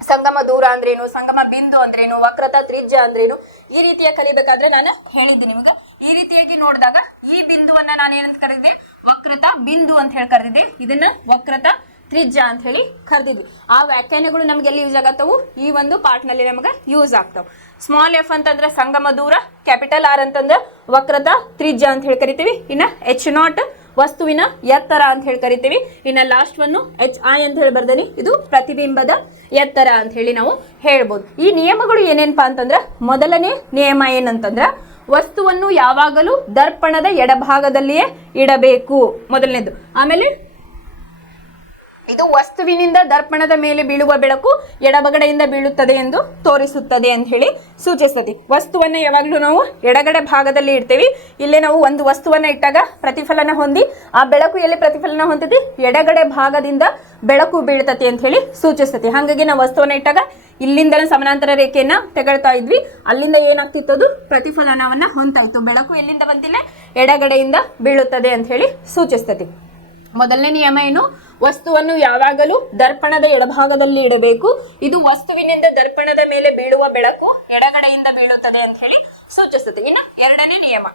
ಸಂಗಮ ದೂರ ಅಂದ್ರೇನು, ಸಂಗಮ ಬಿಂದು ಅಂದ್ರೇನು, ವಕ್ರತಾ ತ್ರಿಜ್ಯ ಅಂದ್ರೇನು, ಈ ರೀತಿಯ ಕಲಿಬೇಕಾದ್ರೆ ನಾನು ಹೇಳಿದ್ದೀನಿ ನಿಮಗೆ. ಈ ರೀತಿಯಾಗಿ ನೋಡಿದಾಗ ಈ ಬಿಂದುವನ್ನ ನಾನು ಏನಂತ ಕರೆದಿದ್ದೆ, ವಕ್ರತಾ ಬಿಂದು ಅಂತ ಹೇಳಿ ಕರೆದಿದ್ದೆ. ಇದನ್ನ ವಕ್ರತಾ ತ್ರಿಜ್ಯ ಅಂತ ಹೇಳಿ ಕರೆದಿದ್ವಿ. ಆ ವ್ಯಾಖ್ಯಾನಗಳು ನಮ್ಗೆ ಎಲ್ಲಿ ಯೂಸ್ ಆಗತ್ತವು, ಈ ಒಂದು ಪಾರ್ಟ್ ನಲ್ಲಿ ನಮಗೆ ಯೂಸ್ ಆಗ್ತಾವ. ಸ್ಮಾಲ್ ಎಫ್ ಅಂತಂದ್ರೆ ಸಂಗಮ ದೂರ, ಕ್ಯಾಪಿಟಲ್ ಆರ್ ಅಂತಂದ್ರೆ ವಕ್ರತಾ ತ್ರಿಜ್ಯ ಅಂತ ಹೇಳಿ ಕರಿತೀವಿ. ಇನ್ನ ಎಚ್ ನಾಟ್ ವಸ್ತುವಿನ ಎತ್ತರ ಅಂತ ಹೇಳಿ ಕರಿತೀವಿ. ಇನ್ನ ಲಾಸ್ಟ್ ಒನ್ನು ಎಚ್ ಐ ಅಂತ ಹೇಳಿ ಬರ್ದೇನಿ, ಇದು ಪ್ರತಿಬಿಂಬದ ಎತ್ತರ ಅಂತ ಹೇಳಿ ನಾವು ಹೇಳ್ಬೋದು. ಈ ನಿಯಮಗಳು ಏನೇನಪ್ಪಾ ಅಂತಂದ್ರೆ, ಮೊದಲನೇ ನಿಯಮ ಏನಂತಂದ್ರ ವಸ್ತುವನ್ನು ಯಾವಾಗಲೂ ದರ್ಪಣದ ಎಡಭಾಗದಲ್ಲಿಯೇ ಇಡಬೇಕು, ಮೊದಲನೇದು. ಆಮೇಲೆ ಇದು ವಸ್ತುವಿನಿಂದ ದರ್ಪಣದ ಮೇಲೆ ಬೀಳುವ ಬೆಳಕು ಎಡಬಗಡೆಯಿಂದ ಬೀಳುತ್ತದೆ ಎಂದು ತೋರಿಸುತ್ತದೆ ಅಂತ ಹೇಳಿ ಸೂಚಿಸ್ತದೆ. ವಸ್ತುವನ್ನ ಯಾವಾಗಲೂ ನಾವು ಎಡಗಡೆ ಭಾಗದಲ್ಲಿ ಇಡ್ತೇವೆ. ಇಲ್ಲೇ ನಾವು ಒಂದು ವಸ್ತುವನ್ನ ಇಟ್ಟಾಗ ಪ್ರತಿಫಲನ ಹೊಂದಿ ಆ ಬೆಳಕು ಎಲ್ಲಿ ಪ್ರತಿಫಲನ ಹೊಂದಿದ್ದು, ಎಡಗಡೆ ಭಾಗದಿಂದ ಬೆಳಕು ಬೀಳ್ತತಿ ಅಂತ ಹೇಳಿ ಸೂಚಿಸ್ತತಿ. ಹಾಗಾಗಿ ನಾವು ವಸ್ತುವನ್ನ ಇಟ್ಟಾಗ ಇಲ್ಲಿಂದ ಸಮಾನಾಂತರ ರೇಖೆಯನ್ನ ತೆಗೆಳ್ತಾ ಇದ್ವಿ, ಅಲ್ಲಿಂದ ಏನಾಗ್ತಿತ್ತು, ಅದು ಪ್ರತಿಫಲನವನ್ನ ಹೊಂದ್ತಾ ಇತ್ತು. ಬೆಳಕು ಎಲ್ಲಿಂದ ಬಂದಿಲ್ಲ, ಎಡಗಡೆಯಿಂದ ಬೀಳುತ್ತದೆ ಅಂತ ಹೇಳಿ ಸೂಚಿಸ್ತತಿ. ಮೊದಲನೇ ನಿಯಮ ಏನು, ವಸ್ತುವನ್ನು ಯಾವಾಗಲೂ ದರ್ಪಣದ ಎಡಭಾಗದಲ್ಲಿ ಇಡಬೇಕು. ಇದು ವಸ್ತುವಿನಿಂದ ದರ್ಪಣದ ಮೇಲೆ ಬೀಳುವ ಬೆಳಕು ಎಡಗಡೆಯಿಂದ ಬೀಳುತ್ತದೆ ಅಂತ ಹೇಳಿ ಸೂಚಿಸುತ್ತೆ. ಇನ್ನು ಎರಡನೇ ನಿಯಮ,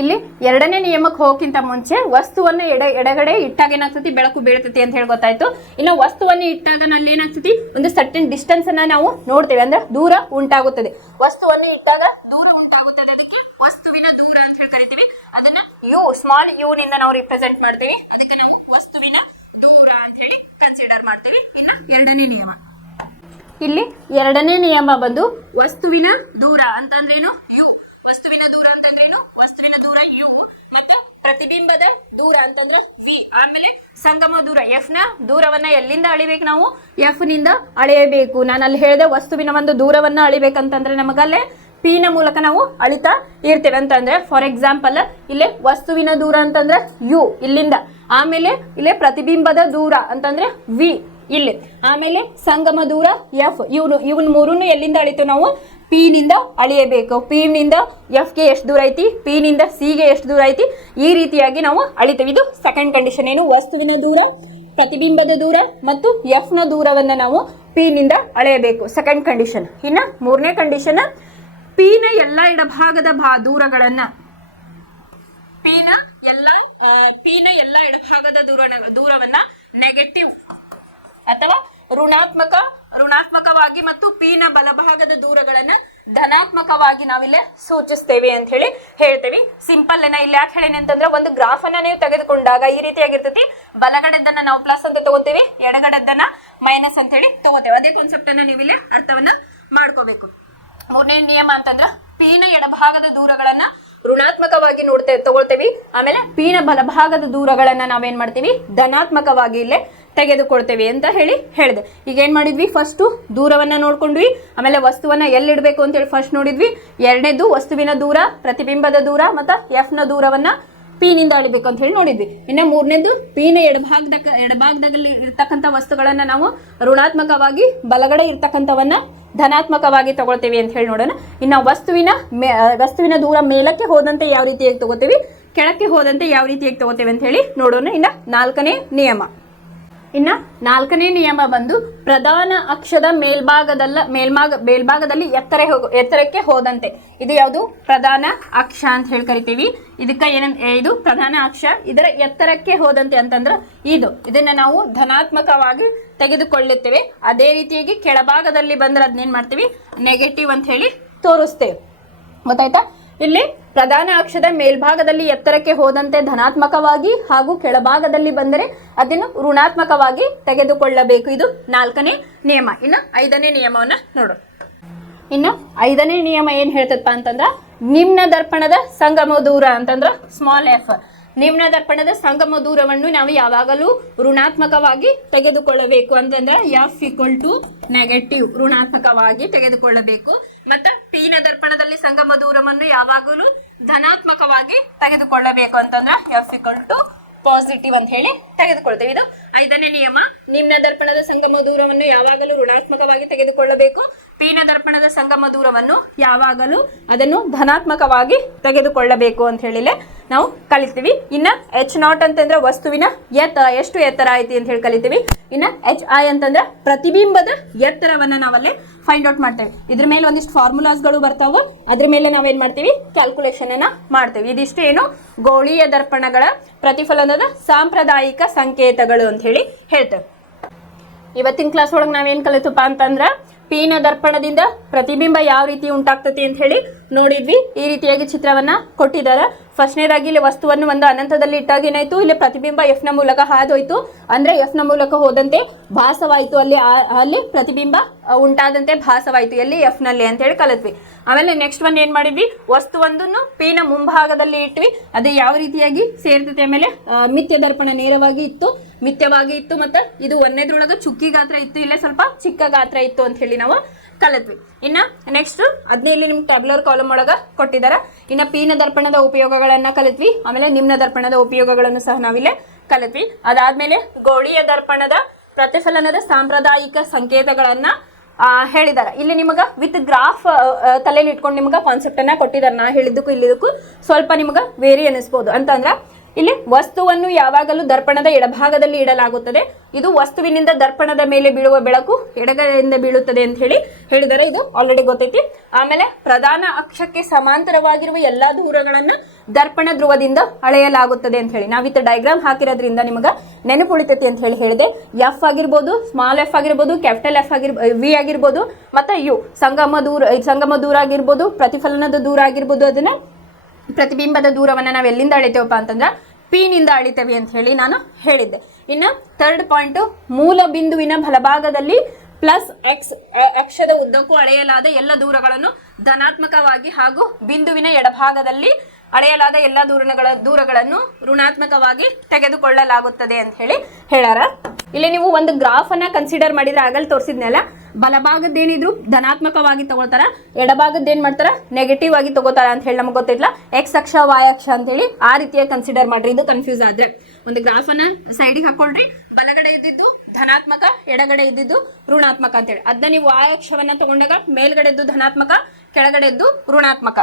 ಇಲ್ಲಿ ಎರಡನೇ ನಿಯಮಕ್ಕೆ ಹೋಗಕ್ಕಿಂತ ಮುಂಚೆ ವಸ್ತುವನ್ನ ಎಡಗಡೆ ಇಟ್ಟಾಗ ಏನಾಗ್ತತಿ, ಬೆಳಕು ಬೀಳ್ತತಿ ಅಂತ ಹೇಳಿ ಗೊತ್ತಾಯ್ತು. ಇನ್ನು ವಸ್ತುವನ್ನ ಇಟ್ಟಾಗ ನಲ್ಲಿ ಏನಾಗ್ತತಿ, ಒಂದು ಸರ್ಟನ್ ಡಿಸ್ಟೆನ್ಸ್ ಅನ್ನ ನಾವು ನೋಡ್ತೇವೆ, ಅಂದ್ರೆ ದೂರ ಉಂಟಾಗುತ್ತದೆ. ವಸ್ತುವನ್ನ ಇಟ್ಟಾಗ ದೂರ ಉಂಟಾಗುತ್ತದೆ, ಅದಕ್ಕೆ ವಸ್ತುವಿನ ದೂರ ಅಂತ ಹೇಳಿ ಕರಿತೀವಿ. ಅದನ್ನ ಯು, ಸ್ಮಾಲ್ ಯು ನಿಂದ ನಾವು ರಿಪ್ರೆಸೆಂಟ್ ಮಾಡ್ತೀವಿ. ಅದಕ್ಕೆ ನಾವು ವಸ್ತುವಿನ ದೂರ ಅಂತ ಹೇಳಿ ಕನ್ಸಿಡರ್ ಮಾಡ್ತೀವಿ. ಇನ್ನ ಎರಡನೇ ನಿಯಮ, ಇಲ್ಲಿ ಎರಡನೇ ನಿಯಮ ಬಂದು ವಸ್ತುವಿನ ದೂರ ಅಂತಂದ್ರೇನು, ಯು. ವಸ್ತುವಿನ ದೂರ ಅಂತಂದ್ರೇನು, ವಸ್ತುವಿನ ದೂರ ಯು, ಮತ್ತು ಪ್ರತಿಬಿಂಬದ ದೂರ ಅಂತಂದ್ರೆ ವಿ. ಆಮೇಲೆ ಸಂಗಮ ದೂರ, ಎಫ್ ನ ದೂರವನ್ನ ಎಲ್ಲಿಂದ ಅಳಿಬೇಕು, ನಾವು ಎಫ್ ನಿಂದ ಅಳೆಯಬೇಕು. ನಾನು ಅಲ್ಲಿ ಹೇಳಿದೆ ವಸ್ತುವಿನ ಒಂದು ದೂರವನ್ನ ಅಳಿಬೇಕಂತಂದ್ರೆ ನಮಗಲ್ಲೇ ಪಿ ನ ಮೂಲಕ ನಾವು ಅಳಿತಾ ಇರ್ತೇವೆ. ಅಂತಂದ್ರೆ ಫಾರ್ ಎಕ್ಸಾಂಪಲ್ ಇಲ್ಲೇ ವಸ್ತುವಿನ ದೂರ ಅಂತಂದ್ರೆ ಯು ಇಲ್ಲಿಂದ, ಆಮೇಲೆ ಇಲ್ಲೇ ಪ್ರತಿಬಿಂಬದ ದೂರ ಅಂತಂದ್ರೆ ವಿ ಇಲ್ಲಿ, ಆಮೇಲೆ ಸಂಗಮ ದೂರ ಎಫ್. ಇವನ್ ಮೂರನ್ನು ಎಲ್ಲಿಂದ ಅಳಿತು, ನಾವು ಪಿ ನಿಂದ ಅಳಿಯಬೇಕು. ಪಿ ನಿಂದ ಎಫ್ ಗೆ ಎಷ್ಟು ದೂರ ಐತಿ, ಪಿ ನಿಂದ ಸಿ ಗೆ ಎಷ್ಟು ದೂರ ಐತಿ, ಈ ರೀತಿಯಾಗಿ ನಾವು ಅಳಿತೇವೆ. ಇದು ಸೆಕೆಂಡ್ ಕಂಡೀಷನ್. ಏನು, ವಸ್ತುವಿನ ದೂರ ಪ್ರತಿಬಿಂಬದ ದೂರ ಮತ್ತು ಎಫ್ ನ ದೂರವನ್ನು ನಾವು ಪಿ ನಿಂದ ಅಳೆಯಬೇಕು. Second condition. ಇನ್ನು ಮೂರನೇ ಕಂಡೀಷನ್, ಪಿ ನ ಎಲ್ಲ ಎಡಭಾಗದ ದೂರಗಳನ್ನ ಪಿ ನ ಎಲ್ಲ ಎಡಭಾಗದ ದೂರವನ್ನ ನೆಗೆಟಿವ್ ಅಥವಾ ಋಣಾತ್ಮಕವಾಗಿ ಮತ್ತು ಪಿ ನ ಬಲಭಾಗದ ದೂರಗಳನ್ನ ಧನಾತ್ಮಕವಾಗಿ ನಾವಿಲ್ಲಿ ಸೂಚಿಸ್ತೇವೆ ಅಂತ ಹೇಳಿ ಹೇಳ್ತೇವೆ. ಸಿಂಪಲ್ ಇಲ್ಲಿ ಯಾಕೆ ಹೇಳೇನೆ ಅಂತಂದ್ರೆ, ಒಂದು ಗ್ರಾಫ್ ಅನ್ನ ನೀವು ತೆಗೆದುಕೊಂಡಾಗ ಈ ರೀತಿಯಾಗಿರ್ತೈತಿ. ಬಲಗಡೆದನ್ನ ನಾವು ಪ್ಲಸ್ ಅಂತ ತಗೋತೀವಿ, ಎಡಗಡೆದನ್ನ ಮೈನಸ್ ಅಂತ ಹೇಳಿ ತಗೋತೇವೆ. ಅದೇ ಕಾನ್ಸೆಪ್ಟ್ ಅನ್ನ ನೀವು ಇಲ್ಲಿ ಅರ್ಥವನ್ನ ಮಾಡ್ಕೋಬೇಕು. ಮೂರನೇ ನಿಯಮ ಅಂತಂದ್ರ, ಪಿ ನ ಎಡಭಾಗದ ದೂರಗಳನ್ನ ಋಣಾತ್ಮಕವಾಗಿ ತಗೊಳ್ತೇವಿ. ಆಮೇಲೆ ಪಿ ನ ಬಲಭಾಗದ ದೂರಗಳನ್ನ ನಾವೇನ್ ಮಾಡ್ತೀವಿ, ಧನಾತ್ಮಕವಾಗಿ ಇಲ್ಲೇ ತೆಗೆದುಕೊಳ್ತೇವೆ ಅಂತ ಹೇಳಿದೆ. ಈಗ ಏನ್ ಮಾಡಿದ್ವಿ, ಫಸ್ಟ್ ದೂರವನ್ನ ನೋಡ್ಕೊಂಡ್ವಿ, ಆಮೇಲೆ ವಸ್ತುವನ್ನ ಎಲ್ಲಿಡ್ಬೇಕು ಅಂತ ಹೇಳಿ ಫಸ್ಟ್ ನೋಡಿದ್ವಿ. ಎರಡನೇದು ವಸ್ತುವಿನ ದೂರ, ಪ್ರತಿಬಿಂಬದ ದೂರ ಮತ್ತು ಎಫ್ ನ ದೂರವನ್ನ ಪಿ ನಿಂದ ಅಳಿಬೇಕು ಅಂತ ಹೇಳಿ ನೋಡಿದ್ವಿ. ಇನ್ನ ಮೂರನೇದು, ಪಿ ನ ಎಡಭಾಗದಲ್ಲಿ ಇರ್ತಕ್ಕಂಥ ವಸ್ತುಗಳನ್ನ ನಾವು ಋಣಾತ್ಮಕವಾಗಿ, ಬಲಗಡೆ ಇರ್ತಕ್ಕಂಥವನ್ನ ಧನಾತ್ಮಕವಾಗಿ ತಗೊಳ್ತೇವೆ ಅಂತ ಹೇಳಿ ನೋಡೋಣ. ಇನ್ನು ವಸ್ತುವಿನ ದೂರ ಮೇಲಕ್ಕೆ ಹೋದಂತೆ ಯಾವ ರೀತಿಯಾಗಿ ತಗೋತೇವೆ, ಕೆಳಕ್ಕೆ ಹೋದಂತೆ ಯಾವ ರೀತಿಯಾಗಿ ತಗೋತೇವೆ ಅಂತ ಹೇಳಿ ನೋಡೋಣ. ಇನ್ನು ನಾಲ್ಕನೇ ನಿಯಮ ಬಂದು, ಪ್ರಧಾನ ಅಕ್ಷದ ಮೇಲ್ಭಾಗದಲ್ಲಿ ಎತ್ತರಕ್ಕೆ ಹೋದಂತೆ. ಇದು ಯಾವುದು, ಪ್ರಧಾನ ಅಕ್ಷ ಅಂತ ಹೇಳಿ ಕರಿತೀವಿ. ಇದು ಪ್ರಧಾನ ಅಕ್ಷ, ಇದರ ಎತ್ತರಕ್ಕೆ ಹೋದಂತೆ ಅಂತಂದ್ರೆ ಇದನ್ನ ನಾವು ಧನಾತ್ಮಕವಾಗಿ ತೆಗೆದುಕೊಳ್ಳುತ್ತೇವೆ. ಅದೇ ರೀತಿಯಾಗಿ ಕೆಳಭಾಗದಲ್ಲಿ ಬಂದ್ರೆ ಅದನ್ನೇನ್ ಮಾಡ್ತೀವಿ, ನೆಗೆಟಿವ್ ಅಂತ ಹೇಳಿ ತೋರಿಸ್ತೇವೆ. ಗೊತ್ತಾಯ್ತಾ? ಇಲ್ಲಿ ಪ್ರಧಾನ ಅಕ್ಷದ ಮೇಲ್ಭಾಗದಲ್ಲಿ ಎತ್ತರಕ್ಕೆ ಹೋದಂತೆ ಧನಾತ್ಮಕವಾಗಿ ಹಾಗೂ ಕೆಳಭಾಗದಲ್ಲಿ ಬಂದರೆ ಅದನ್ನು ಋಣಾತ್ಮಕವಾಗಿ ತೆಗೆದುಕೊಳ್ಳಬೇಕು. ಇದು ನಾಲ್ಕನೇ ನಿಯಮ. ಇನ್ನು ಐದನೇ ನಿಯಮವನ್ನ ನೋಡೋಣ. ಇನ್ನು ಐದನೇ ನಿಯಮ ಏನ್ ಹೇಳ್ತಪ್ಪ ಅಂತಂದ್ರ, ನಿಮ್ನ ದರ್ಪಣದ ಸಂಗಮ ದೂರ ಅಂತಂದ್ರ ಸ್ಮಾಲ್ ಎಫ್. ನಿಮ್ನ ದರ್ಪಣದ ಸಂಗಮ ದೂರವನ್ನು ನಾವು ಯಾವಾಗಲೂ ಋಣಾತ್ಮಕವಾಗಿ ತೆಗೆದುಕೊಳ್ಳಬೇಕು. ಅಂತಂದ್ರೆ ಎಫ್ ಈಕ್ವಲ್ ಟು ನೆಗೆಟಿವ್, ಋಣಾತ್ಮಕವಾಗಿ ತೆಗೆದುಕೊಳ್ಳಬೇಕು. ಮತ್ತೆ ಪಿ ನ ದರ್ಪಣದಲ್ಲಿ ಸಂಗಮ ದೂರವನ್ನು ಯಾವಾಗಲೂ ಧನಾತ್ಮಕವಾಗಿ ತೆಗೆದುಕೊಳ್ಳಬೇಕು. ಅಂತಂದ್ರೆ ಎಫ್ ಈಕ್ವಲ್ ಟು ಪಾಸಿಟಿವ್ ಅಂತ ಹೇಳಿ ತೆಗೆದುಕೊಳ್ತೇವೆ. ಇದು ಐದನೇ ನಿಯಮ. ನಿಮ್ನ ದರ್ಪಣದ ಸಂಗಮ ದೂರವನ್ನು ಯಾವಾಗಲೂ ಋಣಾತ್ಮಕವಾಗಿ ತೆಗೆದುಕೊಳ್ಳಬೇಕು. ಪಿ ನ ದರ್ಪಣದ ಸಂಗಮ ದೂರವನ್ನು ಯಾವಾಗಲೂ ಅದನ್ನು ಧನಾತ್ಮಕವಾಗಿ ತೆಗೆದುಕೊಳ್ಳಬೇಕು ಅಂತ ಹೇಳಿಲೆ ನಾವು ಕಲಿತೀವಿ. ಇನ್ನ ಎಚ್ ನಾಟ್ ಅಂತಂದ್ರೆ ವಸ್ತುವಿನ ಎಷ್ಟು ಎತ್ತರ ಐತಿ ಅಂತ ಹೇಳಿ ಕಲಿತೀವಿ. ಇನ್ನ ಎಚ್ ಐ ಅಂತಂದ್ರೆ ಪ್ರತಿಬಿಂಬದ ಎತ್ತರವನ್ನ ನಾವಲ್ಲಿ ಫೈಂಡ್ ಔಟ್ ಮಾಡ್ತೇವೆ. ಇದ್ರ ಮೇಲೆ ಒಂದಿಷ್ಟು ಫಾರ್ಮುಲಾಸ್ಗಳು ಬರ್ತಾವ, ಅದ್ರ ಮೇಲೆ ನಾವೇನ್ ಮಾಡ್ತೀವಿ, ಕ್ಯಾಲ್ಕುಲೇಷನ್ ಅನ್ನ ಮಾಡ್ತೇವೆ. ಇದಿಷ್ಟು ಏನು, ಗೋಳೀಯ ದರ್ಪಣಗಳ ಪ್ರತಿಫಲನದ ಸಾಂಪ್ರದಾಯಿಕ ಸಂಕೇತಗಳು ಅಂತ ಹೇಳಿ ಹೇಳ್ತೇವೆ. ಇವತ್ತಿನ ಕ್ಲಾಸ್ ಒಳಗೆ ನಾವೇನ್ ಕಲಿತಪ್ಪ ಅಂತಂದ್ರ, ಪಿ ನ ದರ್ಪಣದಿಂದ ಪ್ರತಿಬಿಂಬ ಯಾವ ರೀತಿ ಉಂಟಾಗ್ತತಿ ಅಂತ ಹೇಳಿ ನೋಡಿದ್ವಿ. ಈ ರೀತಿಯಾಗಿ ಚಿತ್ರವನ್ನ ಕೊಟ್ಟಿದ್ದಾರೆ. ಫಸ್ಟ್ನೇದಾಗಿ ಇಲ್ಲಿ ವಸ್ತುವನ್ನು ಒಂದು ಅನಂತದಲ್ಲಿ ಇಟ್ಟಾಗ ಏನಾಯ್ತು, ಇಲ್ಲಿ ಪ್ರತಿಬಿಂಬ ಎಫ್ ನ ಮೂಲಕ ಹಾದೋಯ್ತು. ಅಂದ್ರೆ ಎಫ್ ನ ಮೂಲಕ ಹೋದಂತೆ ಭಾಸವಾಯ್ತು, ಅಲ್ಲಿ ಪ್ರತಿಬಿಂಬ ಉಂಟಾದಂತೆ ಭಾಸವಾಯ್ತು, ಎಲ್ಲಿ, ಎಫ್ ನಲ್ಲಿ ಅಂತ ಹೇಳಿ ಕಲಿತ್ವಿ. ಆಮೇಲೆ ನೆಕ್ಸ್ಟ್ ಒನ್ ಏನ್ ಮಾಡಿದ್ವಿ, ವಸ್ತುವೊಂದನ್ನು ಪಿ ನ ಮುಂಭಾಗದಲ್ಲಿ ಇಟ್ವಿ. ಅದು ಯಾವ ರೀತಿಯಾಗಿ ಸೇರ್ತತೆ, ಆಮೇಲೆ ಮಿಥ್ಯ ದರ್ಪಣ ಮಿಥ್ಯವಾಗಿ ಇತ್ತು. ಮತ್ತೆ ಇದು ಒಂದೇದ್ರೊಳಗೆ ಚುಕ್ಕಿ ಗಾತ್ರ ಇತ್ತು, ಇಲ್ಲೇ ಸ್ವಲ್ಪ ಚಿಕ್ಕ ಗಾತ್ರ ಇತ್ತು ಅಂತ ಹೇಳಿ ನಾವು ಕಲಿತ್ವಿ. ಇನ್ನ ನೆಕ್ಸ್ಟ್ ಅದನ್ನೇ ಇಲ್ಲಿ ನಿಮ್ಗೆ ಟ್ಯಾಬ್ಯುಲರ್ ಕಾಲಮ್ ಒಳಗ ಕೊಟ್ಟಿದ್ದಾರೆ. ಇನ್ನ ಪಿ ನ ದರ್ಪಣದ ಉಪಯೋಗಗಳನ್ನ ಕಲಿತ್ವಿ. ಆಮೇಲೆ ನಿಮ್ನ ದರ್ಪಣದ ಉಪಯೋಗಗಳನ್ನು ಸಹ ನಾವಿಲ್ಲೇ ಕಲಿತ್ವಿ. ಅದಾದ್ಮೇಲೆ ಗೋಳೀಯ ದರ್ಪಣದ ಪ್ರತಿಫಲನದ ಸಾಂಪ್ರದಾಯಿಕ ಸಂಕೇತಗಳನ್ನ ಹೇಳಿದಾರೆ. ಇಲ್ಲಿ ನಿಮಗ ವಿತ್ ಗ್ರಾಫ್ ತಲೆಯಲ್ಲಿ ಇಟ್ಕೊಂಡು ನಿಮ್ಗ ಕಾನ್ಸೆಪ್ಟ್ ಅನ್ನ ಕೊಟ್ಟಿದ್ದಾರೆ. ನಾ ಹೇಳಿದ್ದಕ್ಕೂ ಇಲ್ಲಿದ್ದಕ್ಕೂ ಸ್ವಲ್ಪ ನಿಮ್ಗ ವೇರಿ ಅನಿಸ್ಬೋದು. ಅಂತಂದ್ರ ಇಲ್ಲಿ ವಸ್ತುವನ್ನು ಯಾವಾಗಲೂ ದರ್ಪಣದ ಎಡಭಾಗದಲ್ಲಿ ಇಡಲಾಗುತ್ತದೆ. ಇದು ವಸ್ತುವಿನಿಂದ ದರ್ಪಣದ ಮೇಲೆ ಬೀಳುವ ಬೆಳಕು ಎಡಗಡೆಯಿಂದ ಬೀಳುತ್ತದೆ ಅಂತ ಹೇಳಿ ಹೇಳಿದರೆ, ಇದು ಆಲ್ರೆಡಿ ಗೊತ್ತೈತಿ. ಆಮೇಲೆ ಪ್ರಧಾನ ಅಕ್ಷಕ್ಕೆ ಸಮಾಂತರವಾಗಿರುವ ಎಲ್ಲಾ ದೂರಗಳನ್ನ ದರ್ಪಣ ಧ್ರುವದಿಂದ ಅಳೆಯಲಾಗುತ್ತದೆ ಅಂತ ಹೇಳಿ ನಾವಿತ್ತು ಡಯಾಗ್ರಾಮ್ ಹಾಕಿರೋದ್ರಿಂದ ನಿಮಗ ನೆನಪುಳಿತೈತಿ ಅಂತ ಹೇಳಿ ಹೇಳಿದೆ. ಎಫ್ ಆಗಿರ್ಬೋದು, ಸ್ಮಾಲ್ ಎಫ್ ಆಗಿರ್ಬೋದು, ಕ್ಯಾಪಿಟಲ್ ಎಫ್ ವಿ ಆಗಿರ್ಬೋದು, ಮತ್ತೆ ಯು ಸಂಗಮ ದೂರ ಆಗಿರ್ಬೋದು, ಪ್ರತಿಫಲನದ ದೂರ ಆಗಿರ್ಬೋದು. ಅದನ್ನ ಪ್ರತಿಬಿಂಬದ ದೂರವನ್ನ ನಾವು ಎಲ್ಲಿಂದ ಅಳಿತೇವಪ್ಪ ಅಂತಂದ್ರ ಪಿ ನಿಂದ ಅಳಿತೇವೆ ಅಂತ ಹೇಳಿ ನಾನು ಹೇಳಿದ್ದೆ. ಇನ್ನು ಥರ್ಡ್ ಪಾಯಿಂಟ್, ಮೂಲ ಬಿಂದುವಿನ ಬಲಭಾಗದಲ್ಲಿ ಪ್ಲಸ್ ಅಕ್ಷದ ಉದ್ದಕ್ಕೂ ಅಳೆಯಲಾದ ಎಲ್ಲ ದೂರಗಳನ್ನು ಧನಾತ್ಮಕವಾಗಿ ಹಾಗೂ ಬಿಂದುವಿನ ಎಡಭಾಗದಲ್ಲಿ ಅಳೆಯಲಾದ ಎಲ್ಲ ದೂರಗಳನ್ನು ಋಣಾತ್ಮಕವಾಗಿ ತೆಗೆದುಕೊಳ್ಳಲಾಗುತ್ತದೆ ಅಂತ ಹೇಳಿ ಹೇಳಾರ. ಇಲ್ಲಿ ನೀವು ಒಂದು ಗ್ರಾಫ್ ಅನ್ನ ಕನ್ಸಿಡರ್ ಮಾಡಿದ್ರೆ ಆಗಲ್ ತೋರಿಸಿದ್ನಲ್ಲ, ಬಲಭಾಗದ್ದೇನಿದ್ರು ಧನಾತ್ಮಕವಾಗಿ ತಗೋತಾರ, ಎಡಭಾಗದ್ದೇನ್ ಮಾಡ್ತಾರ ನೆಗೆಟಿವ್ ಆಗಿ ತಗೋತಾರ ಅಂತ ಹೇಳಿ ನಮ್ಗೆ ಗೊತ್ತಿಲ್ಲ. ಎಕ್ಸ್ ಅಕ್ಷ ವಾಯ್ ಅಕ್ಷ ಅಂತ ಹೇಳಿ ಆ ರೀತಿಯಾಗಿ ಕನ್ಸಿಡರ್ ಮಾಡ್ರಿ. ಇದು ಕನ್ಫ್ಯೂಸ್ ಆದ್ರೆ ಒಂದು ಗ್ರಾಫ್ ಅನ್ನ ಸೈಡಿಗೆ ಹಾಕೊಳ್ರಿ. ಬಲಗಡೆ ಇದ್ದಿದ್ದು ಧನಾತ್ಮಕ, ಎಡಗಡೆ ಇದ್ದಿದ್ದು ಋಣಾತ್ಮಕ ಅಂತ ಹೇಳಿ. ಅದನ್ನ ನೀವು ವಾಯ್ ಅಕ್ಷವನ್ನ ತಗೊಂಡಾಗ ಮೇಲ್ಗಡೆದ್ದು ಧನಾತ್ಮಕ, ಕೆಳಗಡೆದ್ದು ಋಣಾತ್ಮಕ,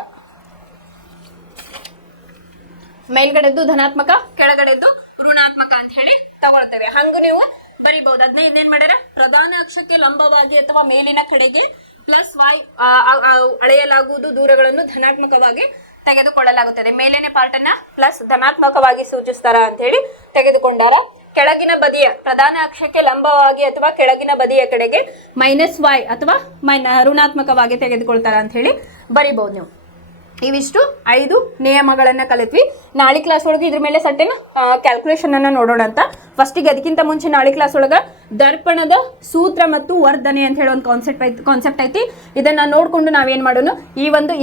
ಮೇಲ್ಗಡೆದ್ದು ಧನಾತ್ಮಕ, ಕೆಳಗಡೆದ್ದು ಋಣಾತ್ಮಕ ಅಂತ ಹೇಳಿ ತಗೊಳ್ತೇವೆ. ಹಂಗ ನೀವು ಬರಿಬಹುದು. ಅದನ್ನ ಇನ್ನೇನ್ ಮಾಡ್ಯಾರ, ಪ್ರಧಾನ ಅಕ್ಷಕ್ಕೆ ಲಂಬವಾಗಿ ಅಥವಾ ಮೇಲಿನ ಕಡೆಗೆ ಪ್ಲಸ್ y ಅಳೆಯಲಾಗುವುದು, ದೂರಗಳನ್ನು ಧನಾತ್ಮಕವಾಗಿ ತೆಗೆದುಕೊಳ್ಳಲಾಗುತ್ತದೆ. ಮೇಲಿನ ಪಾರ್ಟ್ ಅನ್ನ ಪ್ಲಸ್ ಧನಾತ್ಮಕವಾಗಿ ಸೂಚಿಸ್ತಾರ ಅಂತ ಹೇಳಿ ತೆಗೆದುಕೊಂಡಾರ. ಕೆಳಗಿನ ಬದಿಯ ಪ್ರಧಾನ ಅಕ್ಷಕ್ಕೆ ಲಂಬವಾಗಿ ಅಥವಾ ಕೆಳಗಿನ ಬದಿಯ ಕಡೆಗೆ -y ಅಥವಾ ಋಣಾತ್ಮಕವಾಗಿ ತೆಗೆದುಕೊಳ್ತಾರ ಅಂತ ಹೇಳಿ ಬರಿಬಹುದು ನೀವು. ಇವಿಷ್ಟು 5 ನಿಯಮಗಳನ್ನ ಕಲಿತ್ವಿ. ನಾಳೆ ಕ್ಲಾಸ್ ಒಳಗೆ ಇದ್ರ ಮೇಲೆ ಸಟ್ಟೇನು ಕ್ಯಾಲ್ಕುಲೇಷನ್ ಅನ್ನ ನೋಡೋಣ ಅಂತ. ಫಸ್ಟಿಗೆ ಅದಕ್ಕಿಂತ ಮುಂಚೆ ನಾಳೆ ಕ್ಲಾಸ್ ಒಳಗ ದರ್ಪಣದ ಸೂತ್ರ ಮತ್ತು ವರ್ಧನೆ ಅಂತ ಹೇಳಿ ಒಂದು ಕಾನ್ಸೆಪ್ಟ್ ಐತಿ. ಇದನ್ನ ನೋಡ್ಕೊಂಡು ನಾವೇನ್ ಮಾಡೋಣ,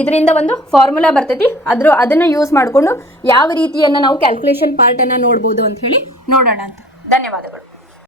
ಇದರಿಂದ ಒಂದು ಫಾರ್ಮುಲಾ ಬರ್ತೈತಿ, ಅದನ್ನ ಯೂಸ್ ಮಾಡ್ಕೊಂಡು ಯಾವ ರೀತಿಯನ್ನ ನಾವು ಕ್ಯಾಲ್ಕುಲೇಷನ್ ಪಾರ್ಟ್ ಅನ್ನ ನೋಡ್ಬೋದು ಅಂತ ಹೇಳಿ ನೋಡೋಣ ಅಂತ. ಧನ್ಯವಾದಗಳು.